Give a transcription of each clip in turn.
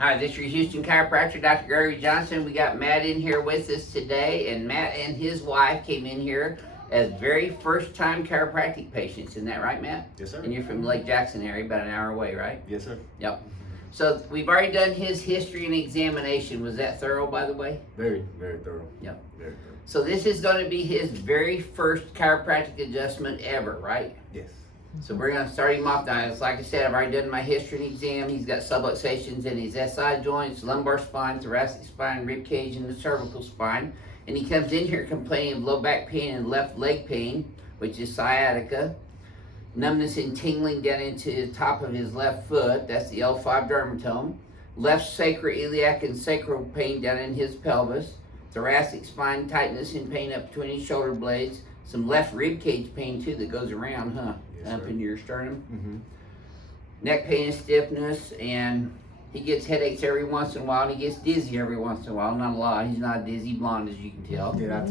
Hi, this is your Houston chiropractor, Dr. Gregory Johnson. We got Matt in here with us today, and Matt and his wife came in here as very first-time chiropractic patients. Isn't that right, Matt? Yes, sir. And you're from Lake Jackson area, about an hour away, right? Yes, sir. Yep. So we've already done his history and examination. Was that thorough, by the way? Very, very thorough. Yep. Very thorough. So this is going to be his very first chiropractic adjustment ever, right? Yes. So we're going to start him off now. It's like I said, I've already done my history and exam. He's got subluxations in his SI joints, lumbar spine, thoracic spine, rib cage, and the cervical spine. And he comes in here complaining of low back pain and left leg pain, which is sciatica. Numbness and tingling down into the top of his left foot. That's the L5 dermatome. Left sacroiliac and sacral pain down in his pelvis. Thoracic spine tightness and pain up between his shoulder blades. Some left rib cage pain too that goes around, huh? Yes, Up sir. into your sternum. Mm-hmm. Neck pain and stiffness, and he gets headaches every once in a while, and he gets dizzy every once in a while. Not a lot. He's not a dizzy blonde, as you can tell. Yeah.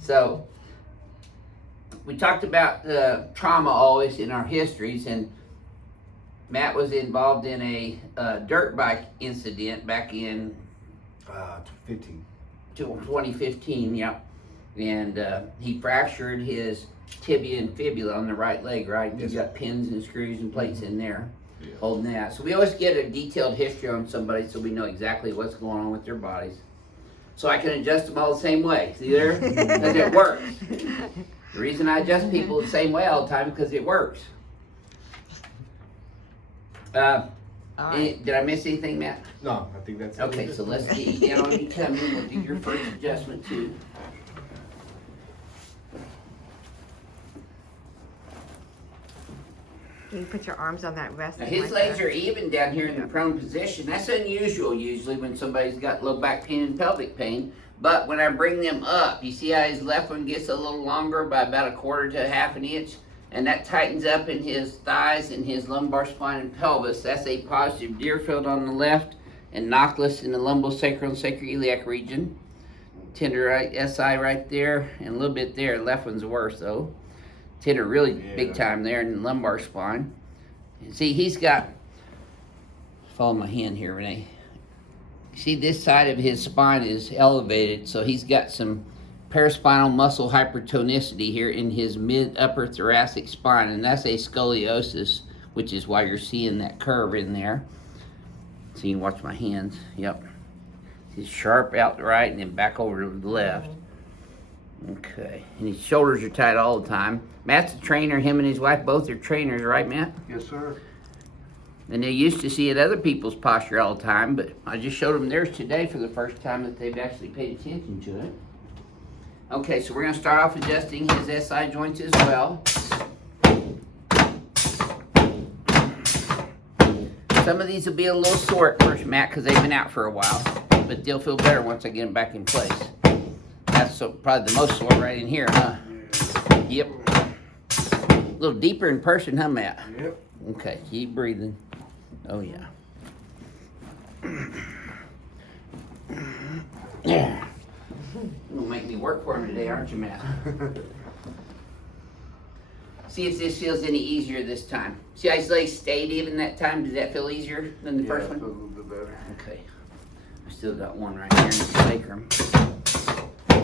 So, we talked about trauma always in our histories, and Matt was involved in a dirt bike incident back in 15. 2015, yeah. And he fractured his tibia and fibula on the right leg, right? Yes, He's got pins and screws and plates in there Yeah. holding that. So we always get a detailed history on somebody so we know exactly what's going on with their bodies. So I can adjust them all the same way. See there? Because it works. The reason I adjust people the same way all the time is because it works. Did I miss anything, Matt? No, I think that's it. Okay, so let's get you down on your tummy. We'll do your first adjustment too. Can you put your arms on that rest? Now his legs are even down here in the prone position. That's unusual usually when somebody's got low back pain and pelvic pain. But when I bring them up, you see how his left one gets a little longer by about a quarter to a half an inch? And that tightens up in his thighs and his lumbar spine and pelvis. That's a positive Deerfield on the left and Knockles in the lumbosacral and sacroiliac region. Tender right SI right there and a little bit there. Left one's worse though. Tender really big time there in the lumbar spine. And see, he's got, follow my hand here, Renee. See, this side of his spine is elevated, so he's got some paraspinal muscle hypertonicity here in his mid-upper thoracic spine, and that's a scoliosis, which is why you're seeing that curve in there. So you can watch my hands. Yep. He's sharp out the right and then back over to the left. Okay. And his shoulders are tight all the time. Matt's a trainer. Him and his wife both are trainers, right, Matt? Yes, sir. And they used to see at other people's posture all the time, but I just showed them theirs today for the first time that they've actually paid attention to it. Okay, so we're going to start off adjusting his SI joints as well. Some of these will be a little sore at first, Matt, because they've been out for a while, but they'll feel better once I get them back in place. That's probably the most sore right in here, huh? Yep. A little deeper in person, huh, Matt? Yep. Okay, keep breathing. Oh, yeah. You're gonna make me work for him today, aren't you, Matt? See if this feels any easier this time. See how his legs stayed even that time? Does that feel easier than the first Yeah, one? it feels a little bit better. Okay. I still got one right here in the sacrum.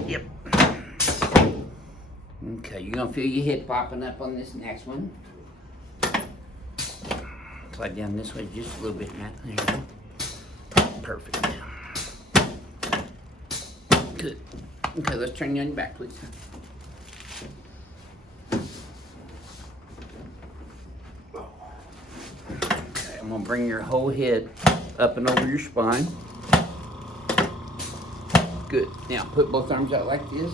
Yep. Okay, you're gonna feel your hip popping up on this next one. Slide down this way just a little bit, Matt. There you go. Perfect. Good. Okay, let's turn you on your back, please. Okay, I'm gonna bring your whole head up and over your spine. Good. Now put both arms out like this,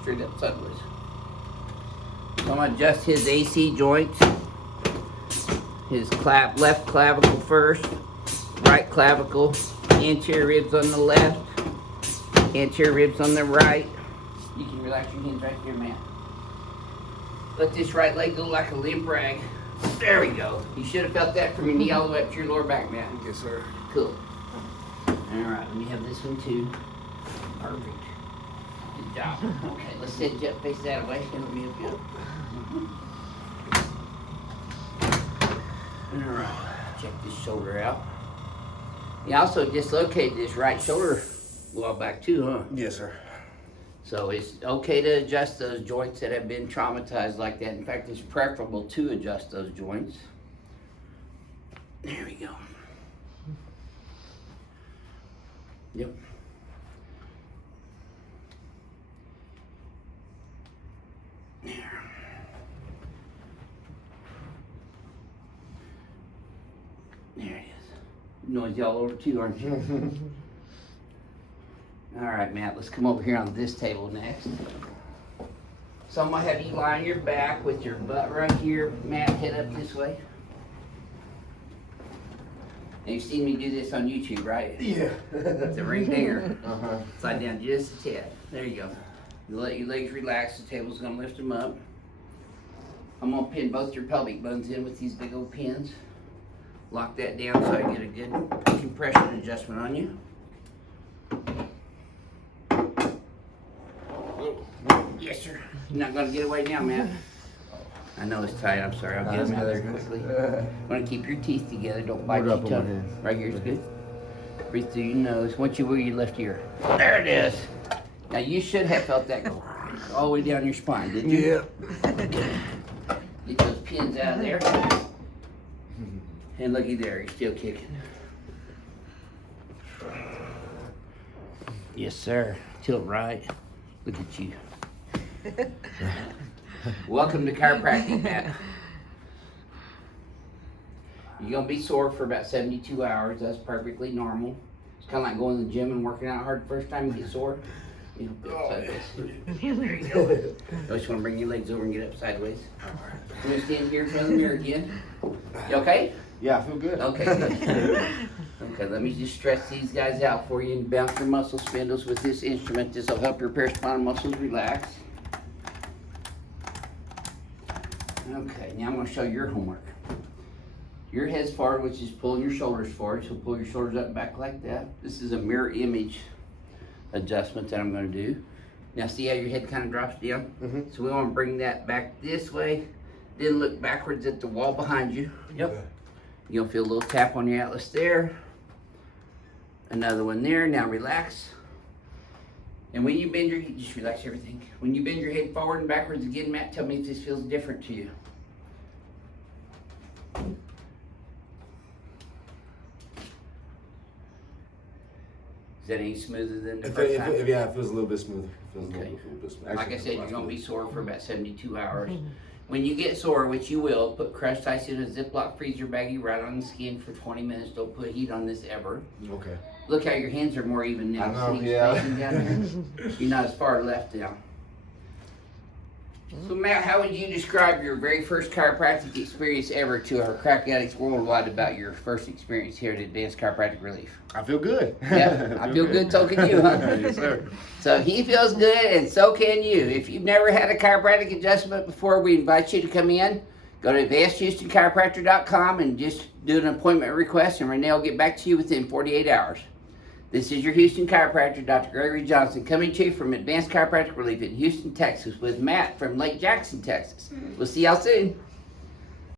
straight up sideways. So I'm gonna adjust his AC joints. His left clavicle first, right clavicle, anterior ribs on the left, anterior ribs on the right. You can relax your hands right here, man. Let this right leg go like a limp rag. There we go. You should have felt that from your knee all the way up to your lower back, man. Yes, sir. Cool. All right, let me have this one too. Perfect. Good job. Okay, let's set you up, face that way. It'll be good. All right. Check this shoulder out. He also dislocated this right shoulder a while back too, huh? Yes, sir. So it's okay to adjust those joints that have been traumatized like that. In fact, it's preferable to adjust those joints. There we go. Yep. There. There it is. Noisy all over too, aren't you? All right, Matt, let's come over here on this table next. So I'm gonna have you lie on your back with your butt right here, Matt, head up this way. And you've seen me do this on YouTube, right? Yeah. It's a ring dinger. Uh-huh. Slide down just a tad. There you go. You let your legs relax, the table's gonna lift them up. I'm gonna pin both your pelvic bones in with these big old pins. Lock that down so I get a good compression adjustment on you. Yes, sir. You're not gonna get away now, man. I know it's tight. I'm sorry. I'll get them out there quickly. Want to keep your teeth together. Don't bite your tongue. Right here is good. Breathe through your nose. Once you move your left ear. There it is. Now you should have felt that go all the way down your spine, didn't you? Yeah. Get those pins out of there. And looky there, he's still kicking. Yes, sir. Tilt right. Look at you. Welcome to chiropractic, Matt. You're gonna be sore for about 72 hours. That's perfectly normal. It's kind of like going to the gym and working out hard the first time you get sore. You know, go sideways. There you go. You just want to bring your legs over and get up sideways. I'm gonna stand here in front of the mirror again. You okay? Yeah, I feel good. Okay, good. Okay, let me just stretch these guys out for you and bounce your muscle spindles with this instrument. This will help your paraspinal muscles relax. Okay, now I'm going to show you your homework. Your head's forward, which is pulling your shoulders forward. So pull your shoulders up and back like that. This is a mirror image adjustment that I'm going to do. Now see how your head kind of drops down? Mm-hmm. So we want to bring that back this way. Then look backwards at the wall behind you. Yep. You'll feel a little tap on your atlas there. Another one there. Now relax. And when you bend your head, just relax everything. When you bend your head forward and backwards again, Matt, tell me if this feels different to you. Is that any smoother than the first time? Yeah, it feels a little bit smoother. It feels Okay. a little bit smoother. Like I said, you're going to be sore for about 72 hours. When you get sore, which you will, put crushed ice in a Ziploc freezer baggie right on the skin for 20 minutes. Don't put heat on this ever. Okay. Look how your hands are more even now. I know, See, yeah. spacing down there? You're not as far left now. So Matt, how would you describe your very first chiropractic experience ever to our crack addicts worldwide about your first experience here at Advanced Chiropractic Relief? I feel good. Yeah, I feel good, so can you, huh? Yes, sir. So he feels good, and so can you. If you've never had a chiropractic adjustment before, we invite you to come in. Go to advancedhoustonchiropractor.com and just do an appointment request, and Renee will get back to you within 48 hours. This is your Houston chiropractor, Dr. Gregory Johnson, coming to you from Advanced Chiropractic Relief in Houston, Texas, with Matt from Lake Jackson, Texas. We'll see y'all soon.